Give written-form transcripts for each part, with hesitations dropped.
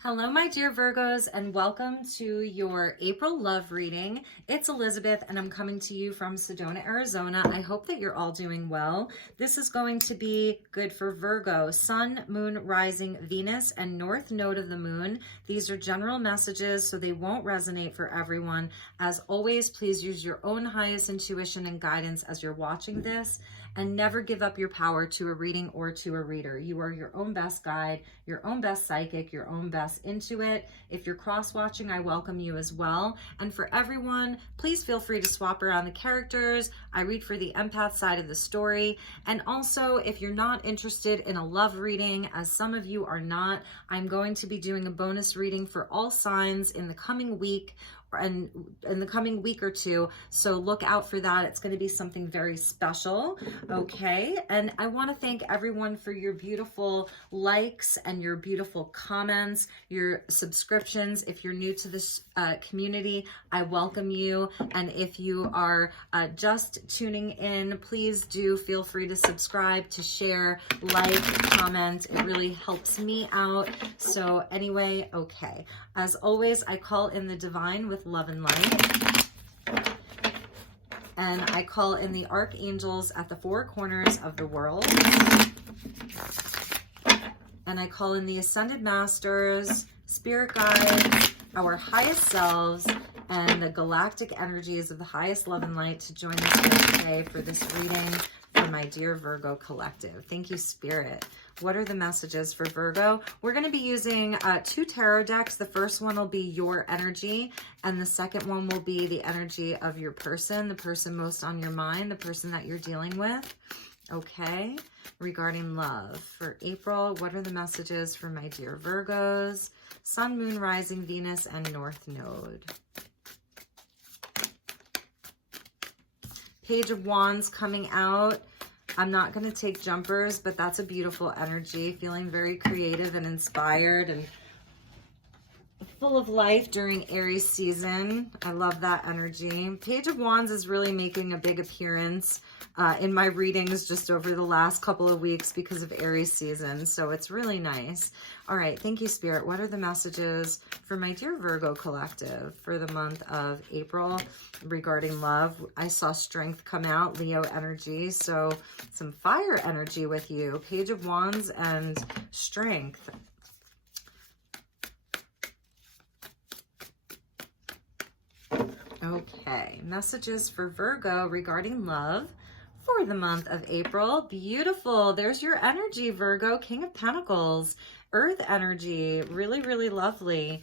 Hello, my dear Virgos, and welcome to your April love reading. It's Elizabeth, and I'm coming to you from Sedona, Arizona. I hope that you're all doing well. This is going to be good for Virgo, Sun, Moon, Rising, Venus, and North Node of the Moon. These are general messages, so they won't resonate for everyone. As always, please use your own highest intuition and guidance as you're watching this, and never give up your power to a reading or to a reader. You are your own best guide, your own best psychic, your own best intuit. If you're cross-watching, I welcome you as well. And for everyone, please feel free to swap around the characters. I read for the empath side of the story. And also, if you're not interested in a love reading, as some of you are not, I'm going to be doing a bonus reading for all signs in the coming week, and in the coming week or two, so look out for that. It's going to be something very special. Okay, and I want to thank everyone for your beautiful likes and your beautiful comments, your subscriptions. If you're new to this community, I welcome you, and if you are just tuning in, please do feel free to subscribe, to share, like, comment. It really helps me out. So anyway, okay, as always, I call in the divine with love and light, and I call in the archangels at the four corners of the world, and I call in the ascended masters, spirit guides, our highest selves, and the galactic energies of the highest love and light to join us here today for this reading for my dear Virgo collective. Thank you, Spirit. What are the messages for Virgo? We're going to be using two tarot decks. The first one will be your energy, and the second one will be the energy of your person, the person most on your mind, the person that you're dealing with. Okay, regarding love for April, what are the messages for my dear Virgos? Sun, Moon, Rising, Venus, and North Node. Page of Wands coming out. I'm not going to take jumpers, but that's a beautiful energy. Feeling very creative and inspired and full of life during Aries season. I love that energy. Page of Wands is really making a big appearance in my readings just over the last couple of weeks because of Aries season. So it's really nice. All right. Thank you, Spirit. What are the messages for my dear Virgo collective for the month of April regarding love? I saw strength come out, Leo energy. So some fire energy with you. Page of Wands and strength. Okay, messages for Virgo regarding love for the month of April. Beautiful. There's your energy, Virgo. King of Pentacles, Earth energy. Really, really lovely.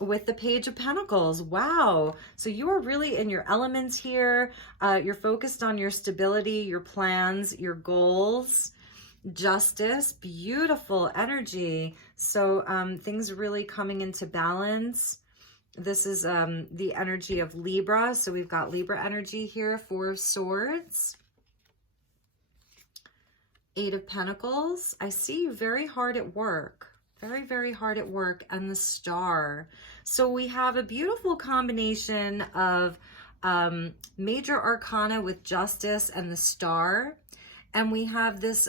With the Page of Pentacles. Wow. So you are really in your elements here. You're focused on your stability, your plans, your goals. Justice. Beautiful energy. So things really coming into balance. This is the energy of Libra. So we've got Libra energy here. Four of Swords. Eight of Pentacles. I see you very hard at work. Very, very hard at work. And the Star. So we have a beautiful combination of major arcana with Justice and the Star. And we have this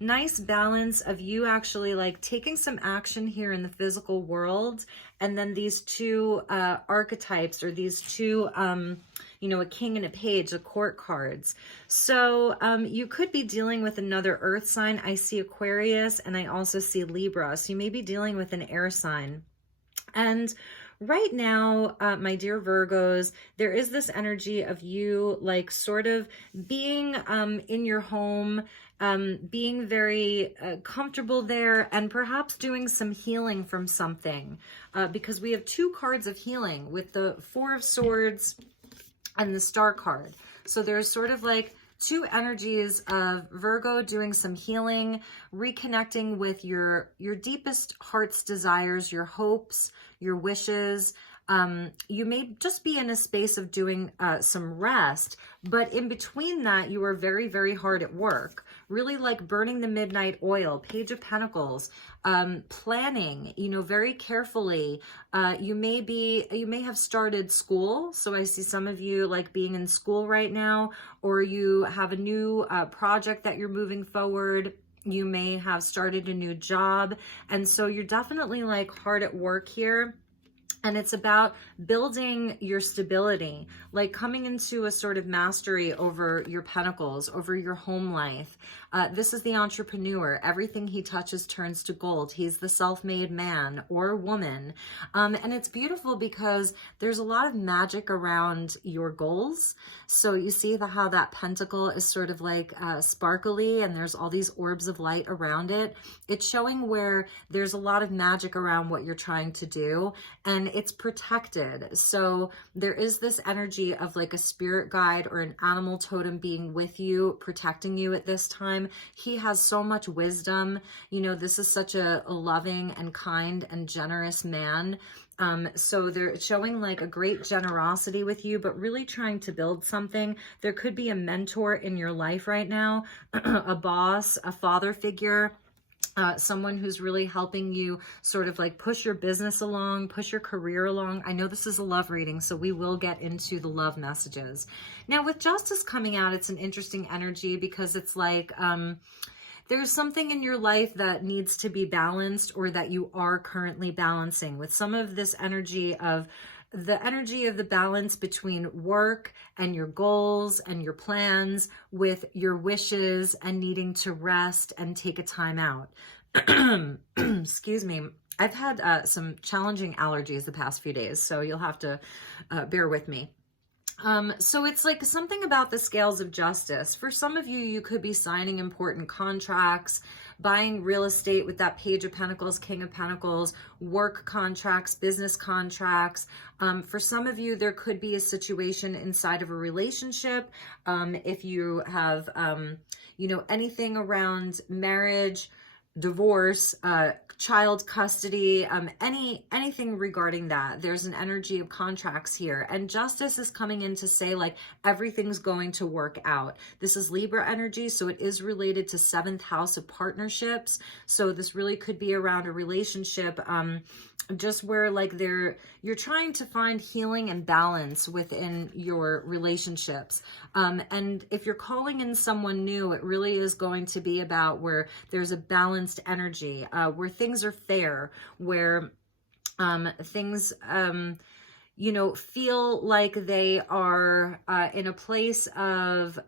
nice balance of you actually like taking some action here in the physical world. And then these two archetypes, or these two, you know, a king and a page, the court cards. So you could be dealing with another earth sign. I see Aquarius, and I also see Libra. So you may be dealing with an air sign. And right now, my dear Virgos, there is this energy of you like sort of being in your home, being very comfortable there, and perhaps doing some healing from something, because we have two cards of healing with the Four of Swords and the Star card. So there's sort of like two energies of Virgo doing some healing, reconnecting with your deepest heart's desires, your hopes, your wishes. You may just be in a space of doing some rest, but in between that, you are very, very hard at work, really like burning the midnight oil. Page of Pentacles, planning, you know, very carefully. You may have started school. So I see some of you like being in school right now, or you have a new project that you're moving forward. You may have started a new job. And so you're definitely like hard at work here. And it's about building your stability, like coming into a sort of mastery over your pentacles, over your home life. This is the entrepreneur. Everything he touches turns to gold. He's the self-made man or woman. And it's beautiful because there's a lot of magic around your goals. So you see how that pentacle is sort of like sparkly, and there's all these orbs of light around it. It's showing where there's a lot of magic around what you're trying to do, and it's protected. So there is this energy of like a spirit guide or an animal totem being with you, protecting you at this time. He has so much wisdom. You know, this is such a loving and kind and generous man. So they're showing like a great generosity with you, but really trying to build something. There could be a mentor in your life right now, a boss, a father figure. Someone who's really helping you sort of like push your business along, push your career along. I know this is a love reading, so we will get into the love messages. Now with Justice coming out, it's an interesting energy because it's like, there's something in your life that needs to be balanced, or that you are currently balancing with some of this energy of the balance between work and your goals and your plans with your wishes and needing to rest and take a time out. Excuse me. I've had some challenging allergies the past few days, so you'll have to bear with me. So it's like something about the scales of justice. For some of you, you could be signing important contracts, buying real estate with that Page of Pentacles, King of Pentacles, work contracts, business contracts. For some of you, there could be a situation inside of a relationship. If you have, you know, anything around marriage, divorce, child custody, anything regarding that. There's an energy of contracts here, and Justice is coming in to say like everything's going to work out. This is Libra energy, so it is related to 7th house of partnerships. So this really could be around a relationship, just where like you're trying to find healing and balance within your relationships. And if you're calling in someone new, it really is going to be about where there's a balanced energy, where things are fair, where things, you know, feel like they are in a place of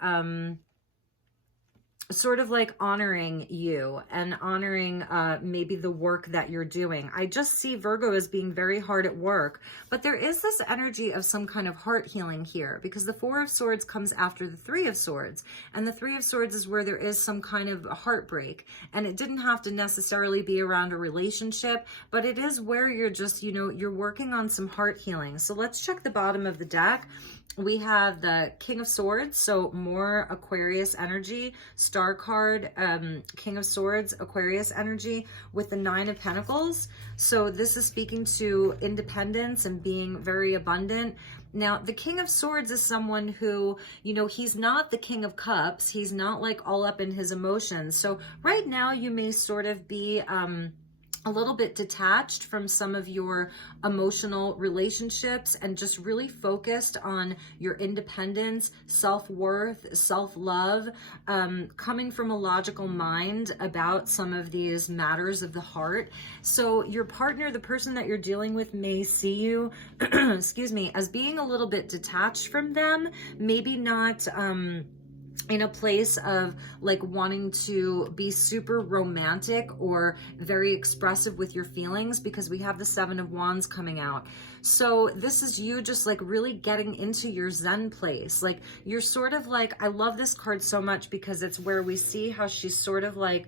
sort of like honoring you and honoring maybe the work that you're doing. I just see Virgo as being very hard at work, but there is this energy of some kind of heart healing here, because the 4 of Swords comes after the 3 of Swords, and the 3 of Swords is where there is some kind of heartbreak, and it didn't have to necessarily be around a relationship, but it is where you're just, you know, you're working on some heart healing. So let's check the bottom of the deck. We have the King of Swords, so more Aquarius energy, Star card, King of Swords, Aquarius energy, with the 9 of Pentacles. So this is speaking to independence and being very abundant. Now, the King of Swords is someone who, you know, he's not the King of Cups. He's not like all up in his emotions. So right now you may sort of be a little bit detached from some of your emotional relationships and just really focused on your independence, self-worth, self-love, coming from a logical mind about some of these matters of the heart. So your partner, the person that you're dealing with, may see you, excuse me, as being a little bit detached from them, maybe not, in a place of like wanting to be super romantic or very expressive with your feelings, because we have the 7 of Wands coming out. So this is you just like really getting into your Zen place. Like you're sort of like, I love this card so much because it's where we see how she's sort of like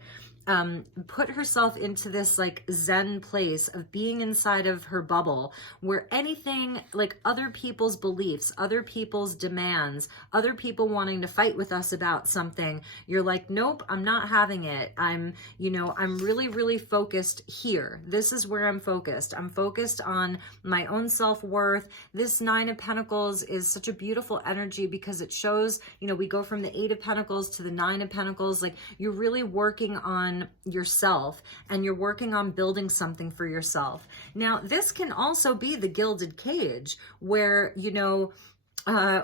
put herself into this like Zen place of being inside of her bubble, where anything like other people's beliefs, other people's demands, other people wanting to fight with us about something, you're like, nope, I'm not having it. I'm, you know, I'm really, really focused here. This is where I'm focused. I'm focused on my own self-worth. This 9 of Pentacles is such a beautiful energy because it shows, you know, we go from the 8 of Pentacles to the 9 of Pentacles. Like you're really working on yourself and you're working on building something for yourself. Now, this can also be the gilded cage where, you know,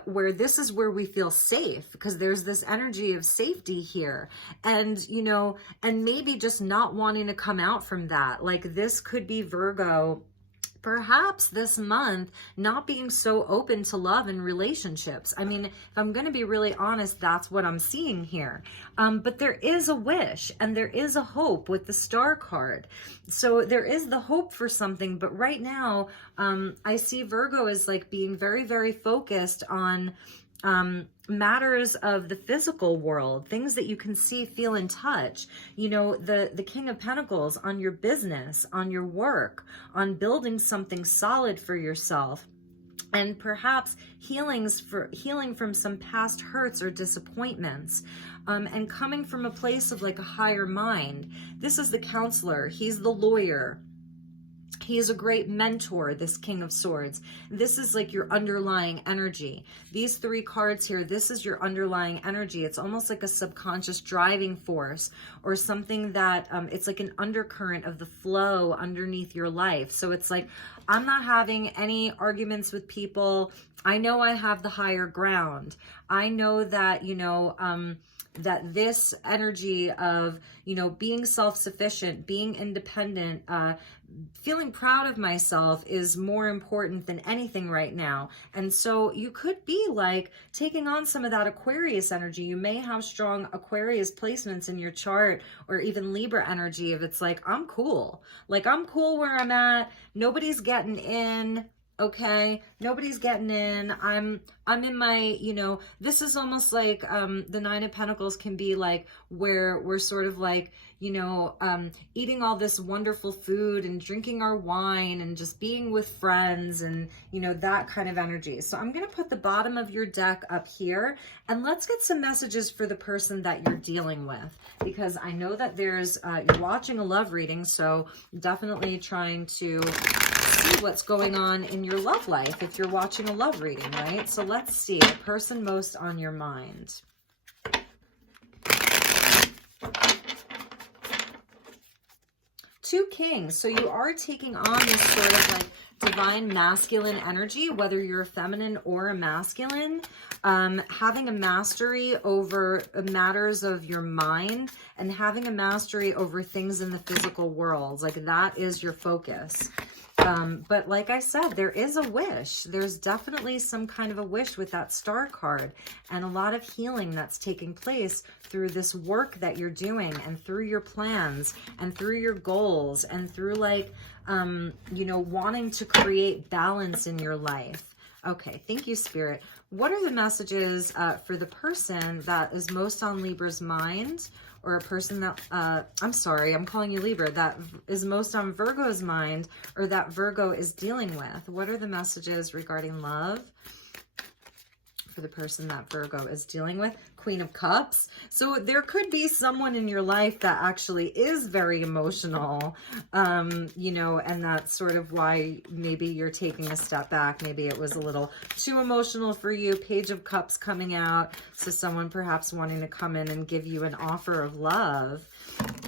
where this is where we feel safe, because there's this energy of safety here. And, you know, and maybe just not wanting to come out from that. Like this could be Virgo, perhaps this month, not being so open to love and relationships. I mean, if I'm going to be really honest, that's what I'm seeing here. But there is a wish and there is a hope with the Star card. So there is the hope for something. But right now, I see Virgo as like being very, very focused on matters of the physical world, things that you can see, feel, and touch. You know, the King of Pentacles on your business, on your work, on building something solid for yourself. And perhaps healing from some past hurts or disappointments, and coming from a place of like a higher mind. This is the counselor. He's the lawyer. He is a great mentor, this King of Swords. This is like your underlying energy. These three cards here, this is your underlying energy. It's almost like a subconscious driving force, or something that it's like an undercurrent of the flow underneath your life. So it's like, I'm not having any arguments with people. I know I have the higher ground. I know that, you know, that this energy of, you know, being self-sufficient, being independent, feeling proud of myself is more important than anything right now. And so you could be like taking on some of that Aquarius energy. You may have strong Aquarius placements in your chart, or even Libra energy. If it's like, I'm cool, like I'm cool where I'm at. Nobody's getting in. Okay, nobody's getting in. I'm in my, you know, this is almost like the Nine of Pentacles can be like where we're sort of like, you know, eating all this wonderful food and drinking our wine and just being with friends and, you know, that kind of energy. So I'm going to put the bottom of your deck up here, and let's get some messages for the person that you're dealing with, because I know that there's, you're watching a love reading, so definitely trying to see what's going on in your love life if you're watching a love reading, right? So let's see, the person most on your mind. Two Kings. So you are taking on this sort of like divine masculine energy, whether you're a feminine or a masculine, having a mastery over matters of your mind and having a mastery over things in the physical world. Like that is your focus. But like I said, there is a wish. There's definitely some kind of a wish with that Star card, and a lot of healing that's taking place through this work that you're doing, and through your plans, and through your goals, and through like, you know, wanting to create balance in your life. Okay, thank you, Spirit. What are the messages for the person that is most on Libra's mind, or a person that, I'm sorry, I'm calling you Libra, that is most on Virgo's mind, or that Virgo is dealing with? What are the messages regarding love for the person that Virgo is dealing with? Queen of Cups. So there could be someone in your life that actually is very emotional, you know, and that's sort of why maybe you're taking a step back. Maybe it was a little too emotional for you. Page of Cups coming out. So someone perhaps wanting to come in and give you an offer of love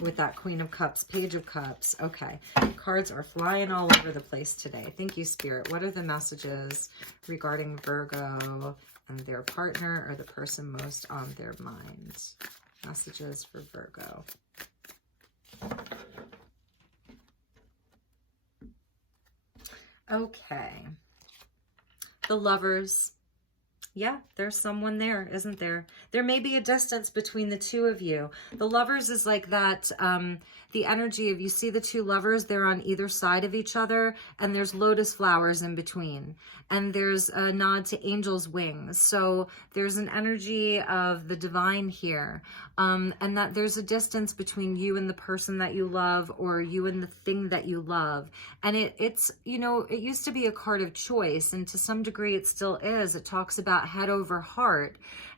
with that Queen of Cups, Page of Cups. Okay. Cards are flying all over the place today. Thank you, Spirit. What are the messages regarding Virgo and their partner, or the person most on their mind? Messages for Virgo. Okay. The Lovers. Yeah, there's someone there, isn't there? There may be a distance between the two of you. The Lovers is like that, the energy of, you see the two lovers, they're on either side of each other, and there's lotus flowers in between. And there's a nod to angel's wings. So there's an energy of the divine here. And that there's a distance between you and the person that you love, or you and the thing that you love. And it's, you know, it used to be a card of choice, and to some degree it still is. It talks about head over heart.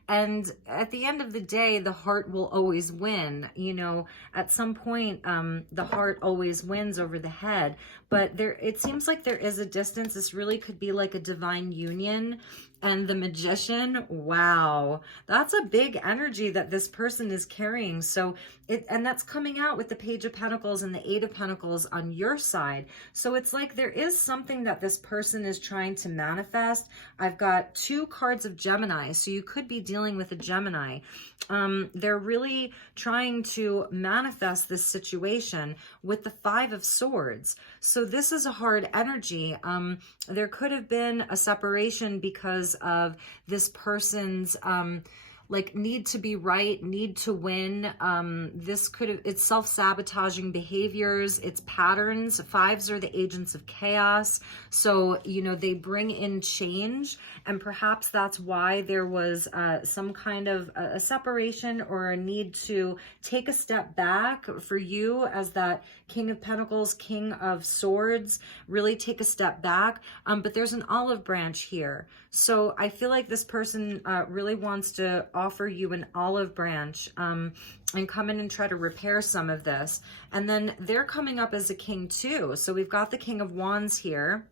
And at the end of the day, the heart will always win. You know, at some point, the heart always wins over the head. But it seems like there is a distance. This really could be like a divine union. And the Magician, wow, that's a big energy that this person is carrying. So and that's coming out with the Page of Pentacles and the Eight of Pentacles on your side. So it's like there is something that this person is trying to manifest. I've got 2 cards of Gemini, so you could be dealing with a Gemini. They're really trying to manifest this situation with the 5 of Swords. So this is a hard energy. There could have been a separation because of this person's like need to be right, need to win. This could have, it's self-sabotaging behaviors, it's patterns. 5s are the agents of chaos. So, you know, they bring in change, and perhaps that's why there was some kind of a separation or a need to take a step back for you as that King of Pentacles, King of Swords, really take a step back. But there's an olive branch here. So I feel like this person really wants to offer you an olive branch and come in and try to repair some of this. And then they're coming up as a king too. So we've got the King of Wands here,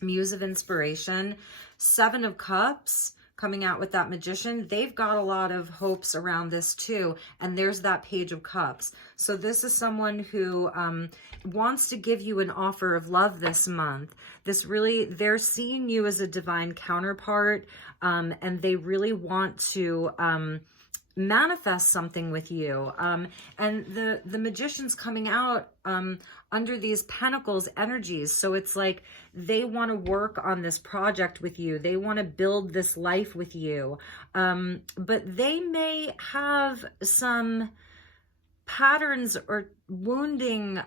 Muse of Inspiration, 7 of Cups, coming out with that Magician. They've got a lot of hopes around this too. And there's that Page of Cups. So this is someone who wants to give you an offer of love this month. This really, they're seeing you as a divine counterpart, and they really want to manifest something with you. And the Magician's coming out under these Pentacles energies. So it's like they want to work on this project with you. They want to build this life with you. But they may have some patterns or wounding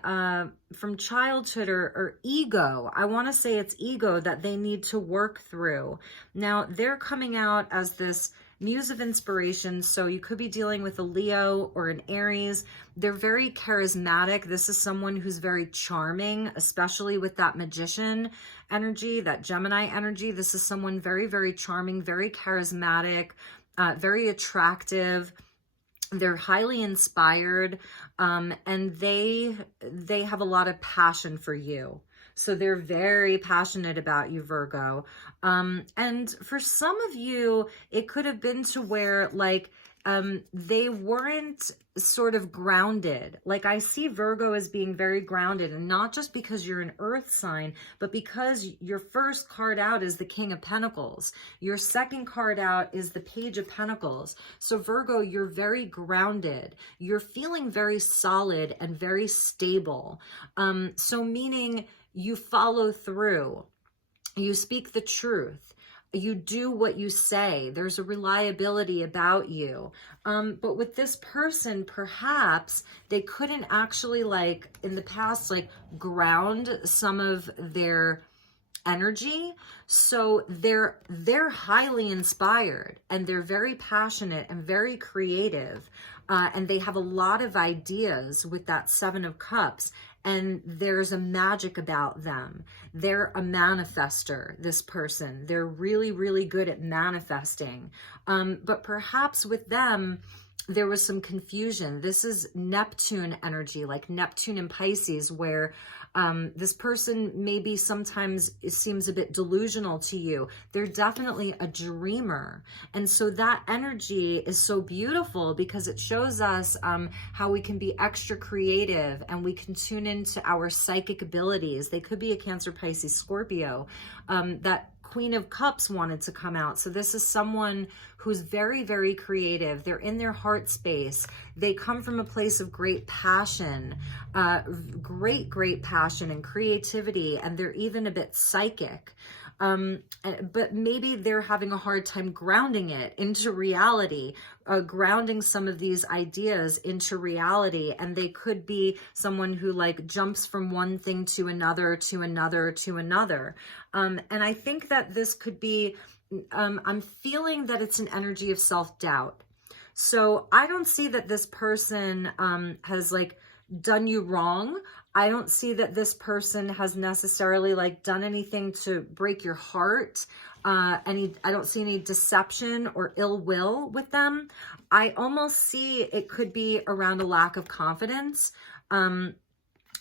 from childhood or ego. I want to say it's ego that they need to work through. Now, they're coming out as this Muse of Inspiration, so you could be dealing with a Leo or an Aries. They're very charismatic. This is someone who's very charming, especially with that Magician energy, that Gemini energy. This is someone very, very charming, very charismatic, very attractive. They're highly inspired, and they have a lot of passion for you. So they're very passionate about you, Virgo. And for some of you, it could have been to where like they weren't sort of grounded. Like I see Virgo as being very grounded, and not just because you're an earth sign, but because your first card out is the King of Pentacles. Your second card out is the Page of Pentacles. So Virgo, you're very grounded. You're feeling very solid and very stable. So meaning you follow through, you speak the truth, you do what you say. There's a reliability about you. But with this person, perhaps they couldn't actually, like in the past, like ground some of their energy. So they're highly inspired, and they're very passionate and very creative. And they have a lot of ideas with that 7 of Cups. And there's a magic about them. They're a manifester, this person. They're really, really good at manifesting. But perhaps with them, there was some confusion. This is Neptune energy, like Neptune and Pisces, where this person maybe sometimes seems a bit delusional to you. They're definitely a dreamer. And so that energy is so beautiful because it shows us how we can be extra creative and we can tune into our psychic abilities. They could be a Cancer, Pisces, Scorpio. That Queen of Cups wanted to come out. So this is someone who's very, very creative. They're in their heart space. They come from a place of great passion, great passion and creativity, and they're even a bit psychic. But maybe they're having a hard time grounding it into reality, grounding some of these ideas into reality. And they could be someone who like jumps from one thing to another, to another, to another. And I think that this could be, I'm feeling that it's an energy of self-doubt. So I don't see that this person has like done you wrong. I don't see that this person has necessarily like done anything to break your heart. I don't see any deception or ill will with them. I almost see it could be around a lack of confidence.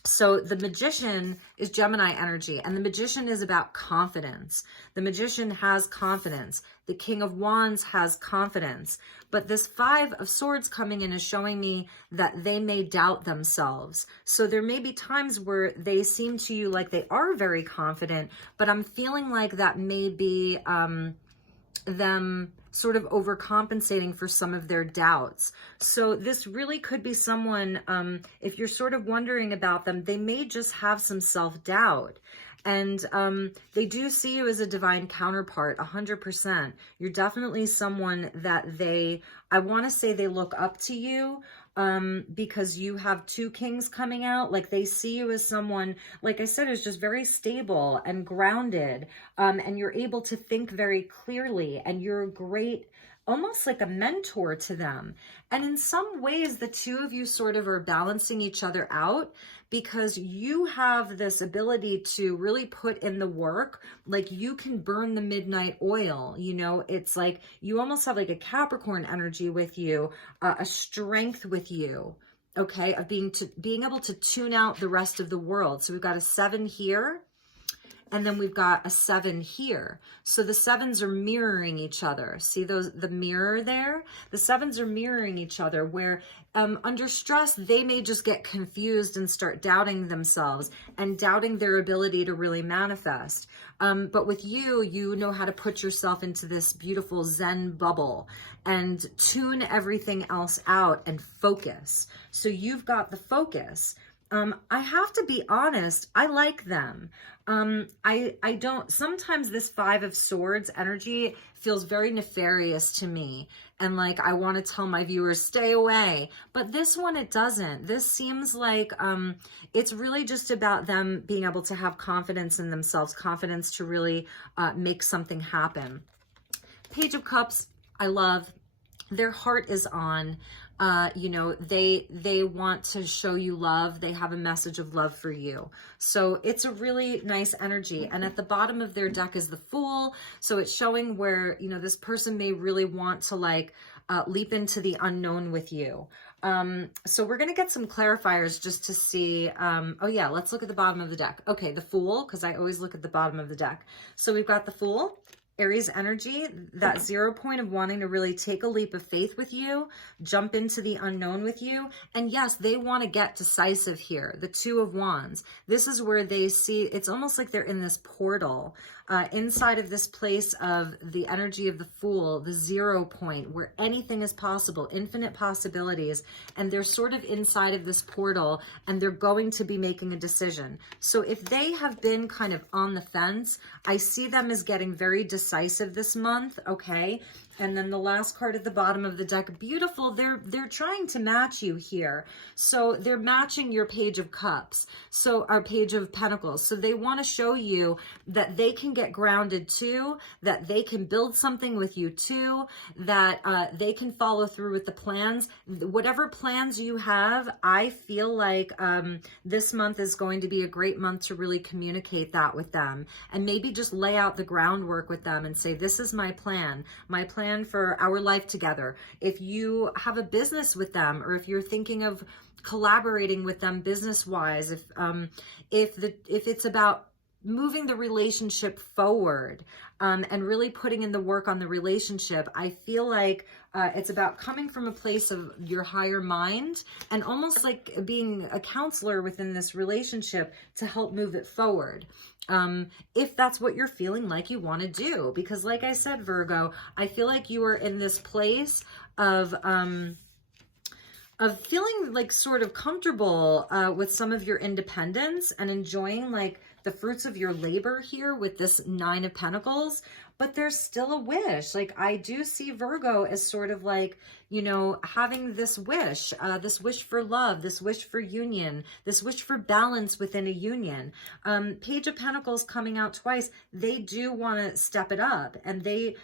So the Magician is Gemini energy, and the Magician is about confidence. The Magician has confidence. The King of Wands has confidence. But this Five of Swords coming in is showing me that they may doubt themselves. So there may be times where they seem to you like they are very confident, but I'm feeling like that may be them sort of overcompensating for some of their doubts. So this really could be someone, if you're sort of wondering about them, they may just have some self-doubt. And they do see you as a divine counterpart, 100%. You're definitely someone that I want to say they look up to you, because you have two kings coming out. Like they see you as someone, like I said, is just very stable and grounded, and you're able to think very clearly, and you're a great, almost like a mentor to them. And in some ways, the two of you sort of are balancing each other out, because you have this ability to really put in the work. Like you can burn the midnight oil, you know, it's like you almost have like a Capricorn energy with you, a strength with you, okay, of being able to tune out the rest of the world. So we've got a 7 here, and then we've got a 7 here. So the 7s are mirroring each other. See the mirror there? The 7s are mirroring each other, where under stress, they may just get confused and start doubting themselves and doubting their ability to really manifest. But with you, you know how to put yourself into this beautiful Zen bubble and tune everything else out and focus. So you've got the focus. I have to be honest, I like them. I don't, sometimes this 5 of Swords energy feels very nefarious to me. And like, I want to tell my viewers, stay away. But this one, it doesn't. This seems like it's really just about them being able to have confidence in themselves, confidence to really make something happen. Page of Cups, I love. Their heart is on. You know, they want to show you love. They have a message of love for you. So it's a really nice energy. And at the bottom of their deck is the Fool. So it's showing where, you know, this person may really want to like leap into the unknown with you. So we're going to get some clarifiers just to see. Oh yeah, let's look at the bottom of the deck. Okay, the Fool, because I always look at the bottom of the deck. So we've got the Fool. Aries energy, that 0 point of wanting to really take a leap of faith with you, jump into the unknown with you. And yes, they want to get decisive here. The 2 of Wands. This is where they see, it's almost like they're in this portal. Inside of this place of the energy of the Fool, the 0 point, where anything is possible, infinite possibilities, and they're sort of inside of this portal, and they're going to be making a decision. So if they have been kind of on the fence, I see them as getting very decisive this month, okay? And then the last card at the bottom of the deck, beautiful. They're trying to match you here. So they're matching your Page of Cups, so our Page of Pentacles. So they want to show you that they can get grounded too, that they can build something with you too, that they can follow through with the plans. Whatever plans you have, I feel like this month is going to be a great month to really communicate that with them, and maybe just lay out the groundwork with them and say, this is my plan for our life together. If you have a business with them, or if you're thinking of collaborating with them business-wise, if it's about moving the relationship forward, and really putting in the work on the relationship, I feel like it's about coming from a place of your higher mind, and almost like being a counselor within this relationship to help move it forward. If that's what you're feeling like you want to do, because like I said, Virgo, I feel like you are in this place of feeling like sort of comfortable with some of your independence and enjoying like the fruits of your labor here with this Nine of Pentacles, but there's still a wish. Like, I do see Virgo as sort of like, you know, having this wish for love, this wish for union, this wish for balance within a union. Page of Pentacles coming out twice. They do want to step it up, and they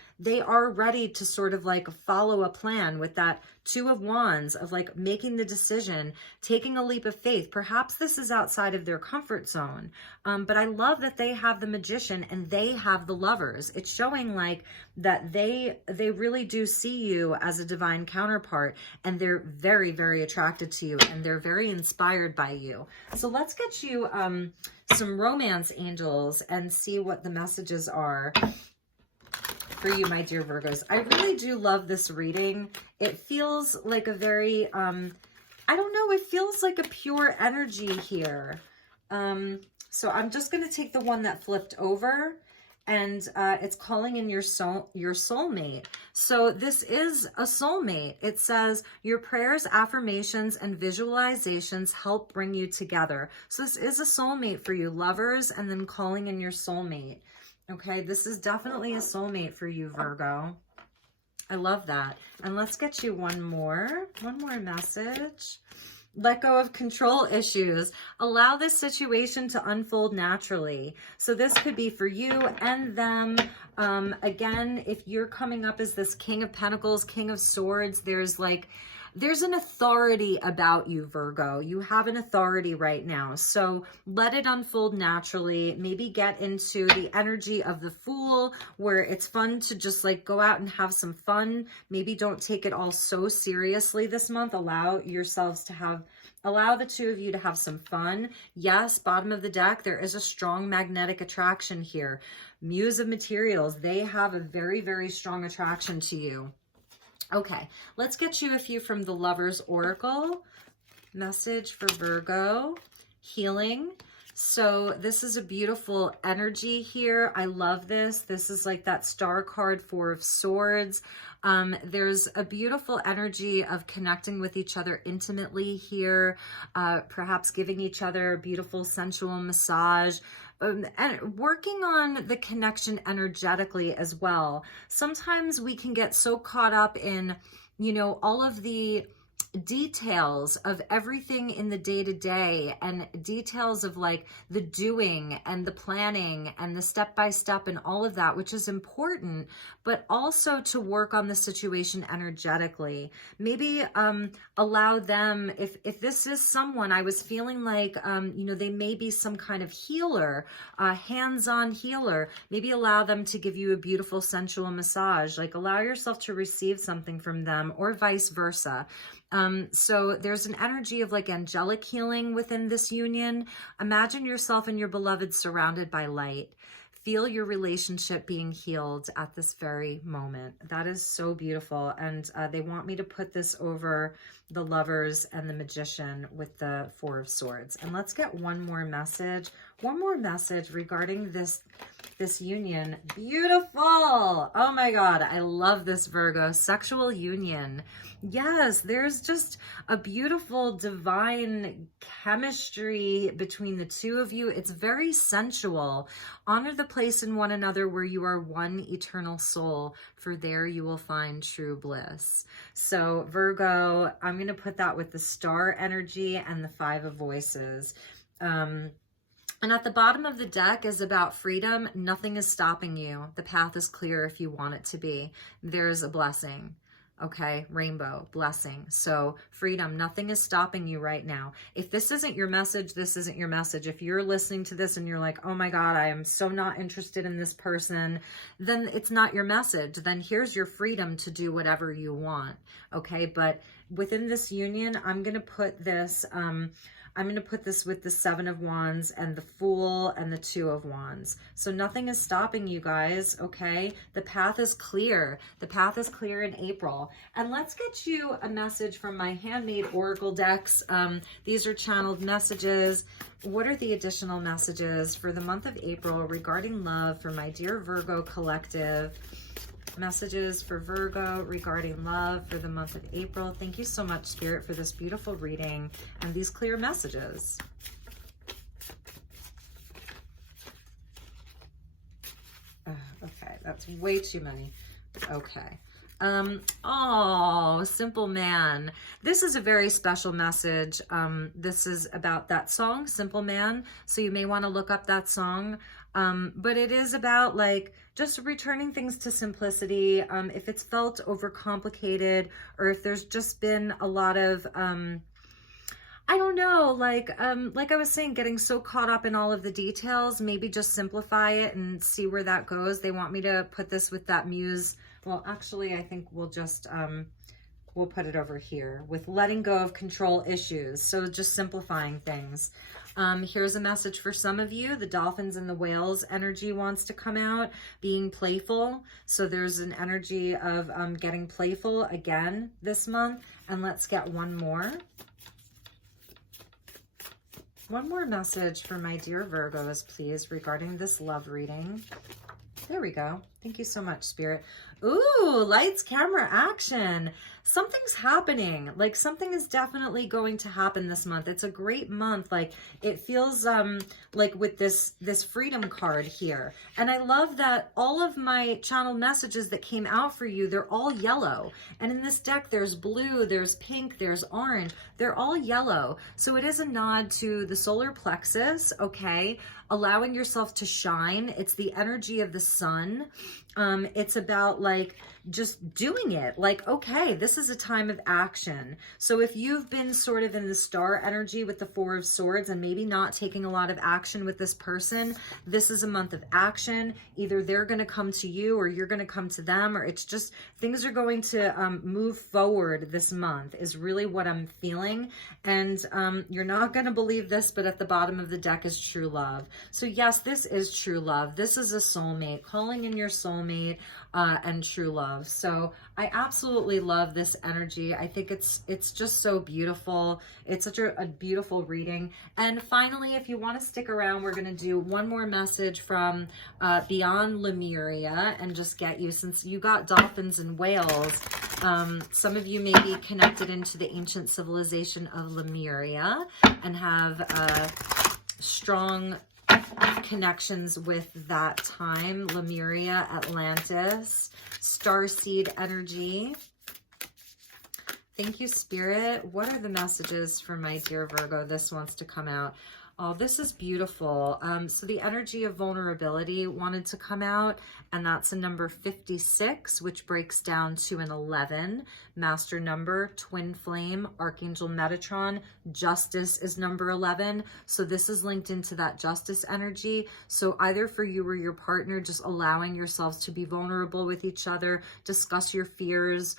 are ready to sort of like follow a plan with that Two of Wands of like making the decision, taking a leap of faith. Perhaps this is outside of their comfort zone. But I love that they have the Magician and they have the Lovers. It's showing like that they really do see you as a divine counterpart, and they're very, very attracted to you, and they're very inspired by you. So let's get you some romance angels and see what the messages are for you, my dear Virgos. I really do love this reading. It feels like a very, I don't know, it feels like a pure energy here. So I'm just going to take the one that flipped over, and it's calling in your soulmate. So this is a soulmate. It says your prayers, affirmations, and visualizations help bring you together. So this is a soulmate for you, lovers, and then calling in your soulmate. Okay, this is definitely a soulmate for you, Virgo. I love that. And let's get you one more message. Let go of control issues. Allow this situation to unfold naturally. So this could be for you and them. Again, if you're coming up as this King of Pentacles, King of Swords, there's an authority about you, Virgo. You have an authority right now. So let it unfold naturally. Maybe get into the energy of the Fool, where it's fun to just like go out and have some fun. Maybe don't take it all so seriously this month. Allow the two of you to have some fun. Yes, bottom of the deck, there is a strong magnetic attraction here. Muse of Materials, they have a very, very strong attraction to you. Okay, let's get you a few from the Lovers Oracle. Message for Virgo, healing. So this is a beautiful energy here. I love this. This is like that star card, Four of Swords. There's a beautiful energy of connecting with each other intimately here, perhaps giving each other a beautiful sensual massage. And working on the connection energetically as well. Sometimes we can get so caught up in, you know, all of the details of everything in the day-to-day, and details of like the doing and the planning and the step-by-step and all of that, which is important, but also to work on the situation energetically. Maybe allow them, if this is someone, I was feeling like, you know, they may be some kind of healer, hands-on healer. Maybe allow them to give you a beautiful sensual massage, like allow yourself to receive something from them, or vice versa. So there's an energy of like angelic healing within this union. Imagine yourself and your beloved surrounded by light. Feel your relationship being healed at this very moment. That is so beautiful. And they want me to put this over the Lovers and the Magician with the Four of Swords. And let's get one more message regarding this union. Beautiful. Oh my God, I love this, Virgo. Sexual union. Yes, there's just a beautiful divine chemistry between the two of you. It's very sensual. Honor the place in one another where you are one eternal soul, for there you will find true bliss. So Virgo, I'm going to put that with the star energy and the Five of Voices. And at the bottom of the deck is about freedom. Nothing is stopping you. The path is clear if you want it to be. There's a blessing. Okay, rainbow, blessing. So freedom, nothing is stopping you right now. If this isn't your message, this isn't your message. If you're listening to this and you're like, oh my God, I am so not interested in this person, then it's not your message. Then here's your freedom to do whatever you want. Okay, but within this union, I'm going to put this, with the Seven of Wands and the Fool and the Two of Wands. So nothing is stopping you guys, okay? The path is clear. The path is clear in April. And let's get you a message from my handmade oracle decks. These are channeled messages. What are the additional messages for the month of April regarding love for my dear Virgo collective? Messages for Virgo regarding love for the month of April. Thank you so much, Spirit, for this beautiful reading and these clear messages. That's way too many. Okay. Oh, Simple Man. This is a very special message. This is about that song, Simple Man. So you may want to look up that song. But it is about like just returning things to simplicity. If it's felt overcomplicated, or if there's just been a lot of, I don't know, like I was saying, getting so caught up in all of the details, maybe just simplify it and see where that goes. They want me to put this with that muse. Well, actually, I think we'll just, we'll put it over here with letting go of control issues. So just simplifying things. Here's a message for some of you. The dolphins and the whales energy wants to come out, being playful. So there's an energy of getting playful again this month. And let's get one more. One more message for my dear Virgos, please, regarding this love reading. There we go. Thank you so much, Spirit. Ooh, lights, camera, action. Something's happening. Like something is definitely going to happen this month. It's a great month. Like it feels like with this freedom card here. And I love that all of my channel messages that came out for you, they're all yellow. And in this deck, there's blue, there's pink, there's orange. They're all yellow. So it is a nod to the solar plexus, okay? Allowing yourself to shine. It's the energy of the sun. It's about like just doing it. Like, okay, this is a time of action. So if you've been sort of in the star energy with the Four of Swords and maybe not taking a lot of action with this person, this is a month of action. Either they're going to come to you or you're going to come to them, or it's just things are going to move forward this month is really what I'm feeling. And you're not going to believe this, but at the bottom of the deck is true love. So yes, this is true love. This is a soulmate, calling in your soulmate. And true love. So I absolutely love this energy. I think it's just so beautiful. It's such a beautiful reading. And finally, if you want to stick around, we're going to do one more message from Beyond Lemuria and just get you, since you got dolphins and whales, some of you may be connected into the ancient civilization of Lemuria and have strong connections with that time. Lemuria, Atlantis, starseed energy. Thank you, Spirit. What are the messages for my dear Virgo? This wants to come out. Oh, this is beautiful. So the energy of vulnerability wanted to come out, and that's a number 56, which breaks down to an 11. Master number, twin flame, Archangel Metatron. Justice is number 11. So this is linked into that justice energy. So either for you or your partner, just allowing yourselves to be vulnerable with each other, discuss your fears,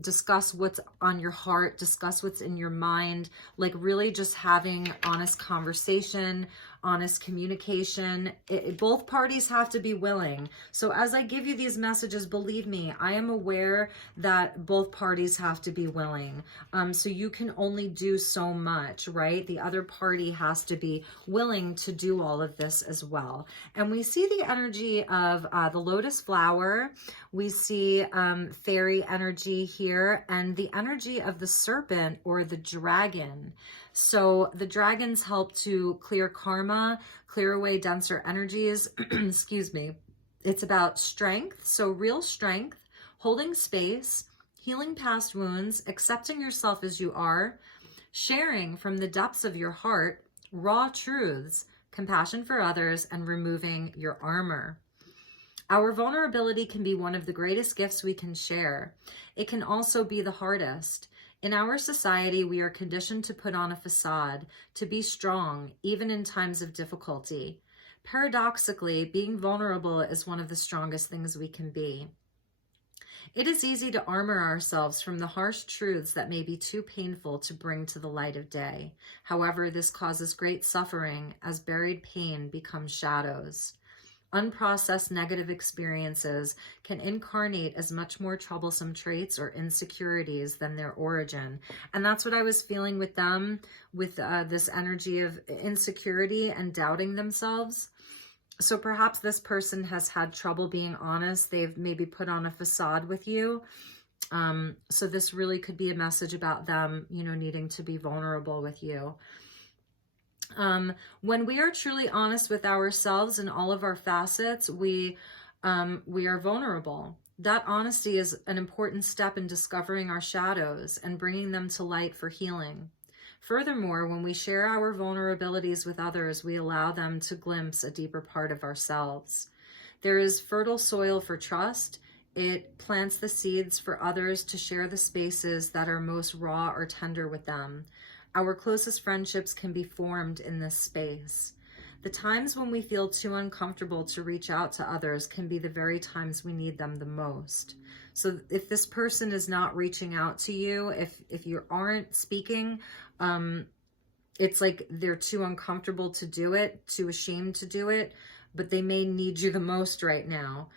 discuss what's on your heart, discuss what's in your mind, like really just having honest conversation, honest communication. Both parties have to be willing. So as I give you these messages, believe me, I am aware that both parties have to be willing. So you can only do so much, right? The other party has to be willing to do all of this as well. And we see the energy of the lotus flower. We see fairy energy here, and the energy of the serpent or the dragon. So the dragons help to clear karma, clear away denser energies. Excuse me. It's about strength. So real strength, holding space, healing past wounds, accepting yourself as you are, sharing from the depths of your heart, raw truths, compassion for others, and removing your armor. Our vulnerability can be one of the greatest gifts we can share. It can also be the hardest. In our society, we are conditioned to put on a facade, to be strong, even in times of difficulty. Paradoxically, being vulnerable is one of the strongest things we can be. It is easy to armor ourselves from the harsh truths that may be too painful to bring to the light of day. However, this causes great suffering as buried pain becomes shadows. Unprocessed negative experiences can incarnate as much more troublesome traits or insecurities than their origin. And that's what I was feeling with them, with this energy of insecurity and doubting themselves. So perhaps this person has had trouble being honest. They've maybe put on a facade with you. So this really could be a message about them, you know, needing to be vulnerable with you. When we are truly honest with ourselves in all of our facets, we we are vulnerable. That honesty is an important step in discovering our shadows and bringing them to light for healing. Furthermore, when we share our vulnerabilities with others, we allow them to glimpse a deeper part of ourselves. There is fertile soil for trust. It plants the seeds for others to share the spaces that are most raw or tender with them. Our closest friendships can be formed in this space. The times when we feel too uncomfortable to reach out to others can be the very times we need them the most. So if this person is not reaching out to you, if you aren't speaking, it's like they're too uncomfortable to do it, too ashamed to do it, but they may need you the most right now.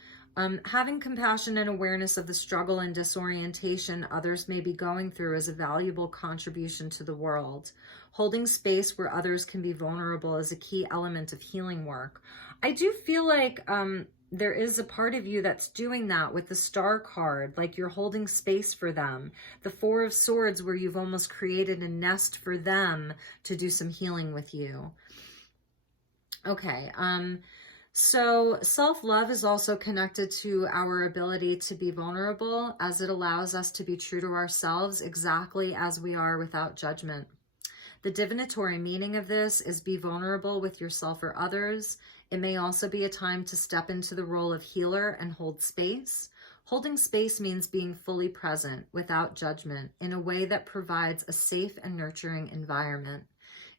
Having compassion and awareness of the struggle and disorientation others may be going through is a valuable contribution to the world. Holding space where others can be vulnerable is a key element of healing work. I do feel like there is a part of you that's doing that with the Star card, like you're holding space for them. The Four of Swords, where you've almost created a nest for them to do some healing with you. Okay, so self-love is also connected to our ability to be vulnerable, as it allows us to be true to ourselves exactly as we are without judgment. The divinatory meaning of this is be vulnerable with yourself or others. It may also be a time to step into the role of healer and hold space. Holding space means being fully present without judgment in a way that provides a safe and nurturing environment.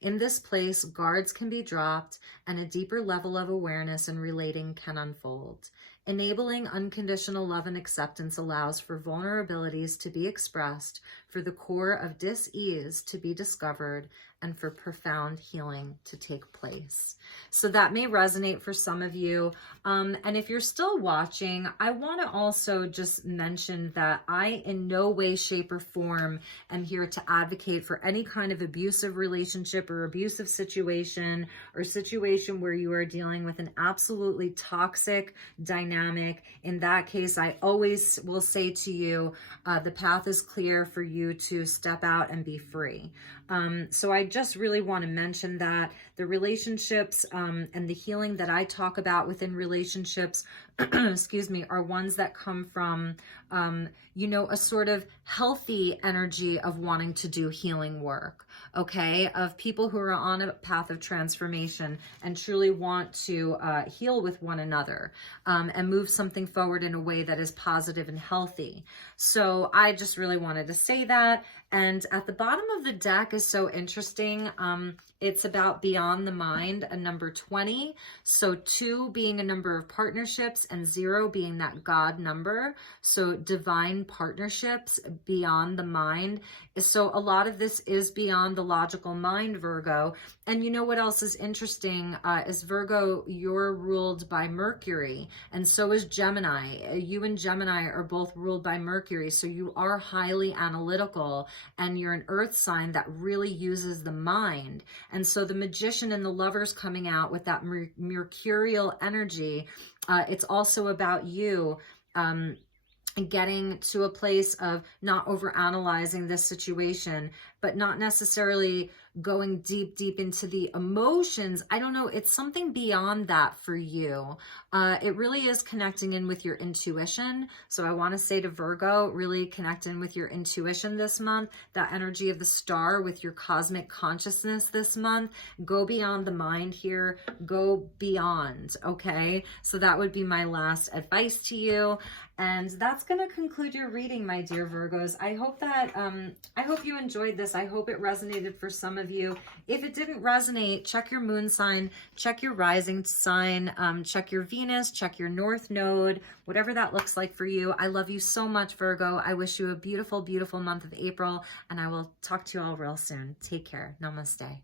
In this place, guards can be dropped and a deeper level of awareness and relating can unfold. Enabling unconditional love and acceptance allows for vulnerabilities to be expressed, for the core of dis-ease to be discovered, and for profound healing to take place. So that may resonate for some of you. And if you're still watching, I want to also just mention that I in no way, shape, or form am here to advocate for any kind of abusive relationship or abusive situation or situation where you are dealing with an absolutely toxic dynamic. In that case, I always will say to you, the path is clear for you to step out and be free. So I just really want to mention that the relationships and the healing that I talk about within relationships, excuse me, are ones that come from, you know, a sort of healthy energy of wanting to do healing work, okay? Of people who are on a path of transformation and truly want to heal with one another and move something forward in a way that is positive and healthy. So I just really wanted to say that. And at the bottom of the deck is so interesting. It's about beyond the mind, a number 20. So 2 being a number of partnerships and 0 being that God number. So divine partnerships beyond the mind. So a lot of this is beyond the logical mind, Virgo. And you know what else is interesting is Virgo, you're ruled by Mercury, and so is Gemini. You and Gemini are both ruled by Mercury. So you are highly analytical, and you're an earth sign that really uses the mind. And so the Magician and the Lovers coming out with that mercurial energy, it's also about you getting to a place of not overanalyzing this situation, but not necessarily going deep into the emotions. I don't know. It's something beyond that for you. It really is connecting in with your intuition. So I want to say to Virgo, really connect in with your intuition this month, that energy of the star with your cosmic consciousness this month. Go beyond the mind here. Go beyond. Okay. So that would be my last advice to you. And that's going to conclude your reading, my dear Virgos. I hope that, I hope you enjoyed this. I hope it resonated for some of you. If it didn't resonate, check your moon sign, check your rising sign, check your Venus, check your North Node, whatever that looks like for you. I love you so much, Virgo. I wish you a beautiful, beautiful month of April, and I will talk to you all real soon. Take care. Namaste.